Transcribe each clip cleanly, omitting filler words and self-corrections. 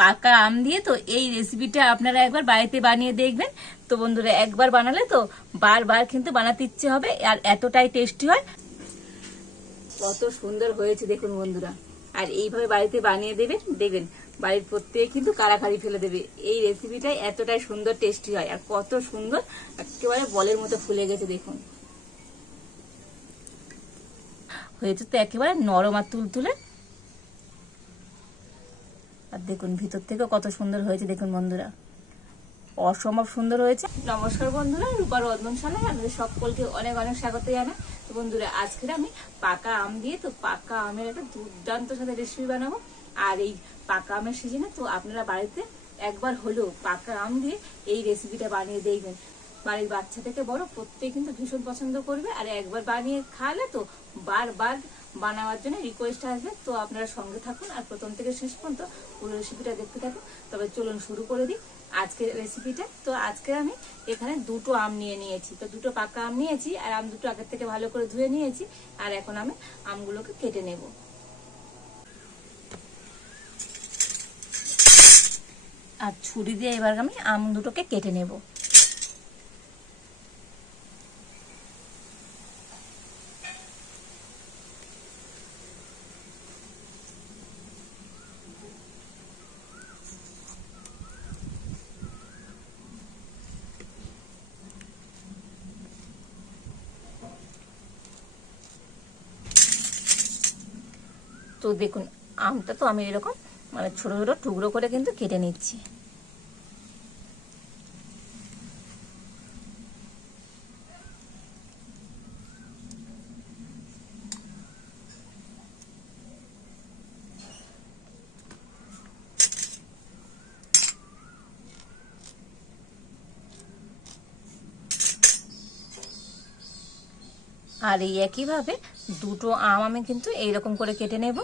পাকা আম দিয়ে তো এই রেসিপিটা আপনারা একবার বাড়িতে বানিয়ে দেখবেন। তো বন্ধুরা একবার বানালে তো বারবার কিন্তু বানাতে ইচ্ছে হবে, আর এতটাই টেস্টি হয়। কত সুন্দর হয়েছে দেখুন বন্ধুরা, আর এইভাবে বাড়িতে বানিয়ে দেবেন, দেখবেন বাড়ির প্রত্যেকে কিন্তু কাড়াকাড়ি ফেলে দেবে। এই রেসিপিটাই এতটাই সুন্দর টেস্টি হয়, আর কত সুন্দর একেবারে বলের মতো ফুলে গেছে দেখুন। হয়েছে তো একেবারে নরম আর তুলতুলে, আর দেখুন ভিতর থেকে কত সুন্দর হয়েছে দেখুন বন্ধুরা, অসম্ভব সুন্দর হয়েছে। নমস্কার বন্ধুরা, রূপার রন্ধনশালায় আপনাদের সকলকে অনেক অনেক স্বাগত জানাই। তো বন্ধুরা আজকে আমি পাকা আম দিয়ে তো পাকা আমের একটা দুর্দান্ত সাথে রেসিপি বানাবো। আর এই পাকা আমের সিজনে তো আপনারা বাড়িতে একবার হলেও পাকা আম দিয়ে এই রেসিপিটা বানিয়ে দেখবেন। বাড়ির বাচ্চা থেকে বড় প্রত্যেকে কিন্তু ভীষণ পছন্দ করবে, আর একবার বানিয়ে খাওয়ালে তো বারবার বানাবার জন্য রিকোয়েস্ট আসবে। তো আপনারা সঙ্গে থাকুন আর প্রথম থেকে শেষ পর্যন্ত পুরো রেসিপিটা দেখতে থাকুন। তবে চলুন শুরু করে দিই আজকের রেসিপিটা। তো আজকে আমি এখানে দুটো আম নিয়ে নিয়েছি, তো দুটো পাকা আম নিয়েছি, আর আম দুটো আগের থেকে ভালো করে ধুয়ে নিয়েছি। আর এখন আমি আমগুলোকে কেটে নেব। আর ছুরি দিয়ে এবার আমি আম দুটোকে কেটে নেব। তো দেখুন আমটা তো আমি এরকম মানে ছোট ছোট টুকরো করে কিন্তু কেটে নিচ্ছি। আর এই একইভাবে দুটো আম আমি কিন্তু এইরকম করে কেটে নেব।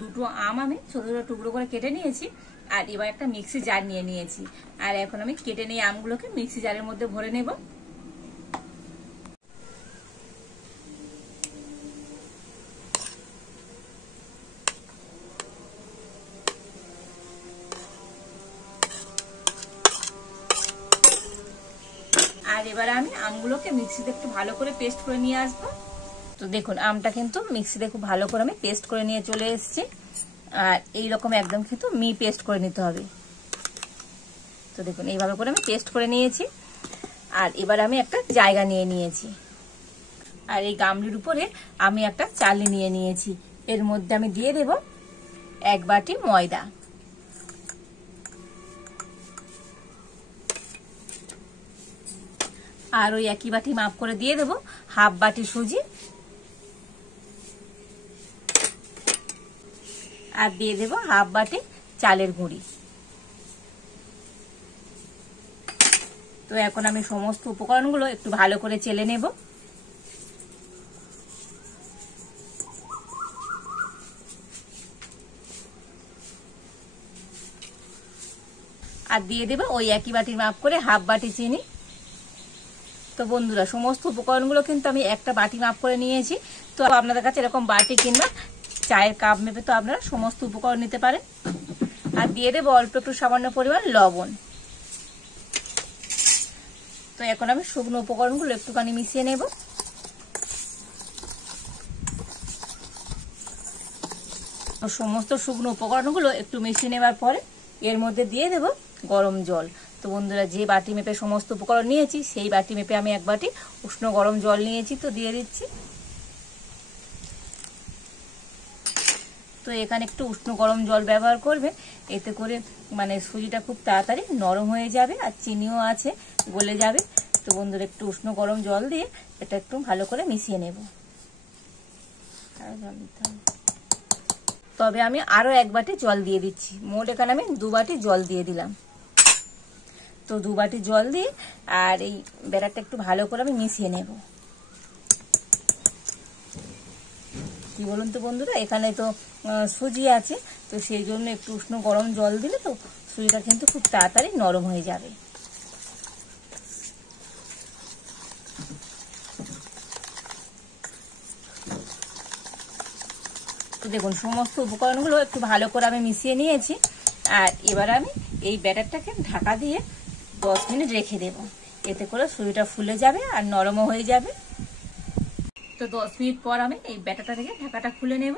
দুটো আম আমি ছোট ছোট টুকরো করে কেটে নিয়েছি, আর এবার একটা মিক্সি জার নিয়ে নিয়েছি। আর এখন আমি কেটে নিয়ে আমগুলোকে মিক্সি জারের মধ্যে ভরে নেব। আর এবার আমি আমগুলোকে মিক্সিতে একটু ভালো করে পেস্ট করে নিয়ে আসবো। তো দেখুন আমটা কিন্তু মিক্সিতে খুব ভালো করে আমি পেস্ট করে নিয়ে চলে এসেছি, আর এইরকম একদম কিন্তু পেস্ট করে নিতে হবে। তো দেখুন এইভাবে করে আমি পেস্ট করে নিয়েছি। আর এবার আমি একটা জায়গা নিয়ে নিয়েছি, আর এই গামলির উপরে আমি একটা চালনি নিয়ে নিয়েছি। এর মধ্যে আমি দিয়ে দেব 1 বাটি ময়দা, আর ওই একই বাটি মাপ করে দিয়ে দেব 1/2 বাটি সুজি, আর দিয়ে দেব 1/2 বাটি চালের গুঁড়ি। তো এখন আমি সমস্ত উপকরণগুলো একটু ভালো করে চেলে নেব। আর দিয়ে দেব ওই একই বাটির মাপ করে 1/2 বাটি চিনি। তো বন্ধুরা সমস্ত উপকরণগুলো কিন্তু আমি একটা বাটি মাপ করে নিয়েছি। তো আপনাদের কাছে এরকম বাটি কিংবা চায়ের কাপ মেপে তো আপনারা সমস্ত উপকরণ নিতে পারেন। আর দিয়ে দেবো অল্প একটু সামান্য পরিমাণ লবণ। তো এখন আমি শুকনো উপকরণগুলো একটুখানি মিশিয়ে নেব। সমস্ত শুকনো উপকরণগুলো একটু মিশিয়ে নেবার পরে এর মধ্যে দিয়ে দেব গরম জল। তো বন্ধুরা যে বাটি মেপে সমস্ত উপকরণ নিয়েছি সেই বাটি মেপে আমি 1 বাটি উষ্ণ গরম জল নিয়েছি, তো দিয়ে দিচ্ছি। তো এখানে একটু উষ্ণ গরম জল ব্যবহার করবে, এতে করে মানে সুজিটা খুব তাড়াতাড়ি নরম হয়ে যাবে, আর চিনিও আছে গলে যাবে। তো বন্ধুরা একটু উষ্ণ গরম জল দিয়ে এটা একটু ভালো করে মিশিয়ে নেব। তবে আমি আরো 1 বাটি জল দিয়ে দিচ্ছি, মোট এখানে আমি 2 বাটি জল দিয়ে দিলাম। তো 2 বাটি জল দিয়ে আর এই ব্যাটারটা একটু ভালো করে আমি মিশিয়ে নেব। কি বলুন তো বন্ধুরা, এখানে তো সুজি আছে, তো সেই জন্য একটু উষ্ণ গরম জল দিলে তো সুজিটা কিন্তু খুব তাড়াতাড়ি নরম হয়ে যাবে। তো দেখুন সমস্ত উপকরণগুলো একটু ভালো করে আমি মিশিয়ে নিয়েছি। আর এবার আমি এই ব্যাটারটাকে ঢাকা দিয়ে 10 মিনিট রেখে দেব, এতে করে সুজিটা ফুলে যাবে আর নরমও হয়ে যাবে। তো 10 মিনিট পর আমি এই ব্যাটারটা থেকে ঢাকাটা খুলে নেব।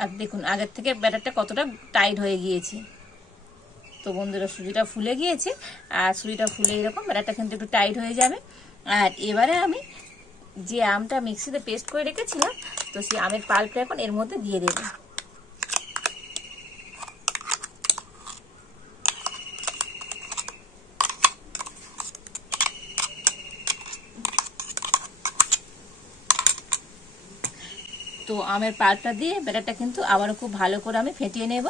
আর দেখুন আগের থেকে ব্যাটারটা কতটা টাইট হয়ে গিয়েছে। তো বন্ধুরা সুজিটা ফুলে গিয়েছে, আর সুজিটা ফুলে এরকম ব্যাটারটা কিন্তু একটু টাইট হয়ে যাবে। আর এবারে আমি যে আমটা মিক্সিতে পেস্ট করে রেখেছিলাম, তো সেই আমের পাল্পটা এখন এর মধ্যে দিয়ে দেব। তো আমের পাল্পটা দিয়ে ব্যাটারটা কিন্তু আবারও খুব ভালো করে আমি ফেটিয়ে নেব।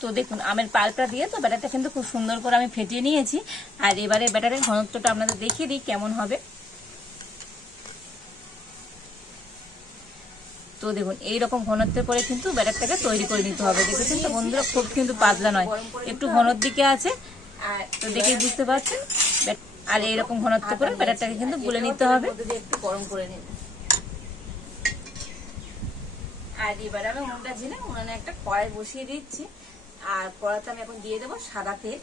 তো দেখুন আমের পাল্পটা দিয়ে তো ব্যাটারটা কিন্তু খুব সুন্দর করে আমি ফেটিয়ে নিয়েছি। আর এবারে ব্যাটারের ঘনত্বটা আপনাদের দেখিয়ে দিই কেমন হবে। তো দেখুন এইরকম ঘনত্বের করে কিন্তু ব্যাটারটাকে তৈরি করে নিতে হবে। দেখেছেন তো বন্ধুরা, খুব কিন্তু পাতলা নয়, একটু ঘনর দিকে আছে। তো দেখেই বুঝতে পারছেন। আর এইরকম ঘনত্ব করে ব্যাটারটাকে কিন্তু গুলে নিতে হবে। একটু গরম করে নেব। আর এবার আমি উনুনটা ঝেলে উনুনে একটা কড়াই বসিয়ে দিচ্ছি। আর কড়াইতে আমি এখন দিয়ে দেবো সাদা তেল।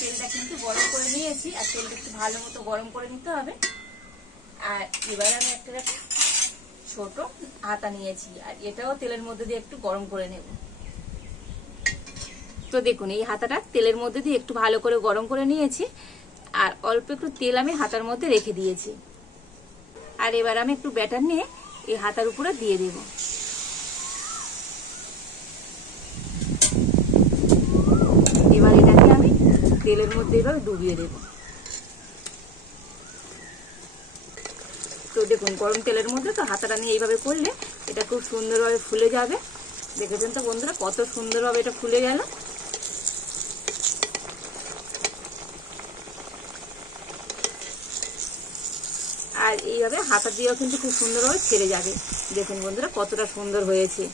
তেলটা কিন্তু গরম করে নিয়েছি, আর তেলটা একটু ভালো মতো গরম করে নিতে হবে। আর এবার আমি একটা ছোট হাতা নিয়েছি, আর এটাও তেলের মধ্যে দিয়ে একটু গরম করে নেব। তো দেখুন এই হাতাটা তেলের মধ্যে দিয়ে একটু ভালো করে গরম করে নিয়েছি, আর অল্প একটু তেল আমি হাতার মধ্যে রেখে দিয়েছি। আর এবার আমি একটু ব্যাটার নিয়ে এই হাতার উপরে দিয়ে দেব। এবার এটাকে আমি তেলের মধ্যে এভাবে ডুবিয়ে দেব। তো দেখুন গরম তেলের মধ্যে তো হাতাটা নিয়ে এইভাবে করলে এটা খুব সুন্দরভাবে ফুলে যাবে। দেখেছেন তো বন্ধুরা কত সুন্দরভাবে এটা ফুলে গেল। আর এইভাবে হাতা দিয়েও কিন্তু খুব সুন্দরভাবে ছেড়ে যাবে। দেখুন বন্ধুরা কতটা সুন্দর হয়েছে।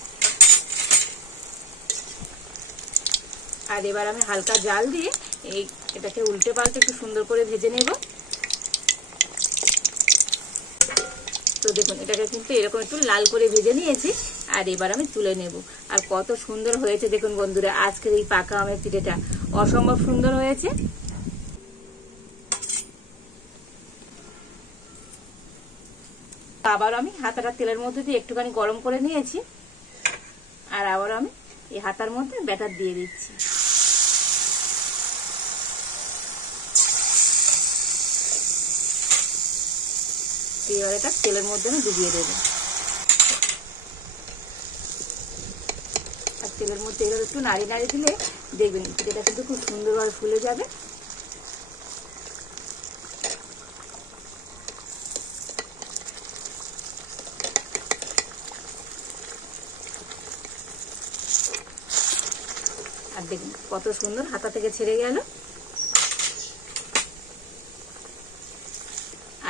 আর এবার আমি হালকা জাল দিয়ে এটাকে উল্টে পাল্টে একটু সুন্দর করে ভেজে নেব। তো দেখুন এটাকে কিন্তু এরকম একটু লাল করে ভেজে নিয়েছি। আর এবার আমি তুলে নেব। আর কত সুন্দর হয়েছে দেখুন বন্ধুরা, আজকের এই পাকা আমের পিঠেটা অসম্ভব সুন্দর হয়েছে। আবার আমি হাতাটা তেলের মধ্যে দিয়ে একটুখানি গরম করে নিয়েছি। আর আবার আমি এই হাতার মধ্যে ব্যাটার দিয়ে দিচ্ছি। এবার এটা তেলের মধ্যে আমি ডুবিয়ে দেবো। আর তেলের মধ্যে এবার একটু নাড়ি নাড়ি দিলে দেখবেন এটা কিন্তু খুব সুন্দরভাবে ফুলে যাবে। আর দেখুন কত সুন্দর হাতা থেকে ছেড়ে গেল।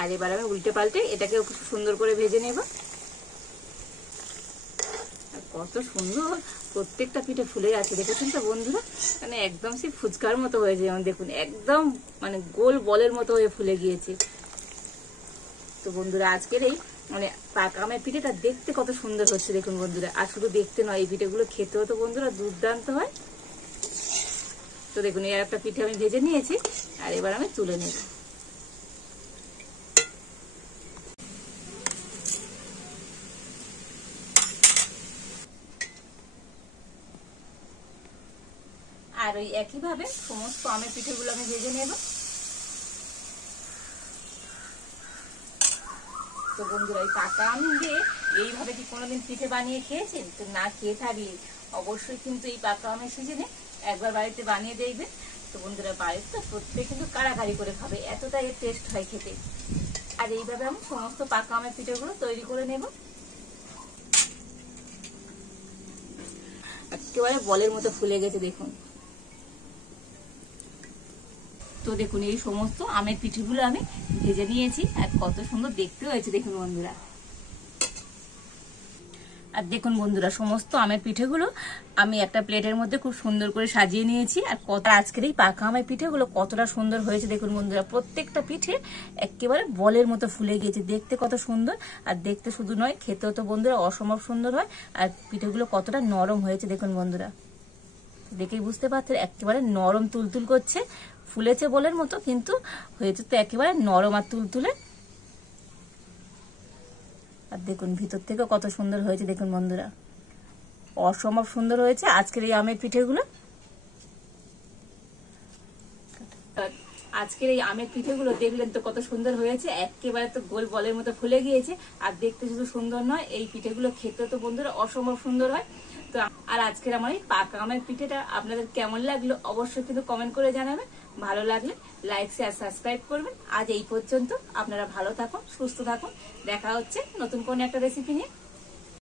আর এবার আমি উল্টে পাল্টে এটাকে খুব সুন্দর করে ভেজে নেব। কত সুন্দর প্রত্যেকটা পিঠে ফুলে যাচ্ছে দেখেছেন তো বন্ধুরা, মানে একদম সেই ফুচকার মতো হয়েছে। যেমন দেখুন একদম মানে গোল বলের মতো হয়ে ফুলে গিয়েছে। তো বন্ধুরা আজকের এই মানে পাকা আমের পিঠেটা দেখতে কত সুন্দর হচ্ছে দেখুন বন্ধুরা। আর শুধু দেখতে নয়, এই পিঠেগুলো খেতেও তো বন্ধুরা দুর্দান্ত হয়। তো দেখুন এই একটা পিঠে আমি ভেজে নিয়েছি। আর এবার আমি তুলে নেব। আর ওই একইভাবে সমস্ত আমের পিঠেগুলো আমি ভেজে নেব। তো বন্ধুরা এই পাকা আম দিয়ে এইভাবে কি কোনোদিন পিঠে বানিয়ে খেয়েছেন? তো না খেয়ে থাকলে অবশ্যই কিন্তু এই পাকা আমের সিজনে একবার বাড়িতে বানিয়ে দেখবেন। তো বন্ধুরা বাড়িতে তো প্রত্যেক কিন্তু কাড়াকাড়ি করে খাবে, এতটা এর টেস্ট হয় খেতে। আর এইভাবে আমি সমস্ত পাকা আমের পিঠেগুলো তৈরি করে নেব। একেবারে বলের মতো ফুলে গেছে দেখুন। তো দেখুন এই সমস্ত আমের পিঠেগুলো আমি ভেজে নিয়েছি, আর কত সুন্দর দেখতে হয়েছে দেখুন বন্ধুরা। আর দেখুন বন্ধুরা, সমস্ত আমের পিঠেগুলো আমি একটা প্লেটের মধ্যে খুব সুন্দর করে সাজিয়ে নিয়েছি। আর আজকের এই পাকা আমের পিঠেগুলো কতটা সুন্দর হয়েছে দেখুন বন্ধুরা। প্রত্যেকটা পিঠে একেবারে বলের মতো ফুলে গিয়েছে, দেখতে কত সুন্দর। আর দেখতে শুধু নয়, খেতেও তো বন্ধুরা অসম্ভব সুন্দর হয়। আর পিঠেগুলো কতটা নরম হয়েছে দেখুন বন্ধুরা, দেখেই বুঝতে পারছেন একেবারে নরম তুলতুল করছে, ফুলেছে বলের মতো, কিন্তু হয়েছে তো একেবারে নরম আর তুলতুলে। আর দেখুন ভিতর থেকে কত সুন্দর হয়েছে দেখুন বন্ধুরা, অসম্ভব সুন্দর হয়েছে আজকের এই আমের পিঠেগুলো। আজকের এই আমের পিঠেগুলো দেখলেন তো কত সুন্দর হয়েছে, একেবারে তো গোল বলের মতো ফুলে গিয়েছে। আর দেখতে শুধু সুন্দর নয়, এই পিঠেগুলো খেতে তো বন্ধুরা অসম্ভব সুন্দর হয়। তো আর আজকের আমার এই পাকা আমের পিঠেটা আপনাদের কেমন লাগলো অবশ্যই কিন্তু কমেন্ট করে জানাবেন। ভালো লাগলে লাইক শেয়ার সাবস্ক্রাইব করবেন। আজ এই পর্যন্ত, আপনারা ভালো থাকুন, সুস্থ থাকুন, দেখা হচ্ছে নতুন কোনো একটা রেসিপি নিয়ে।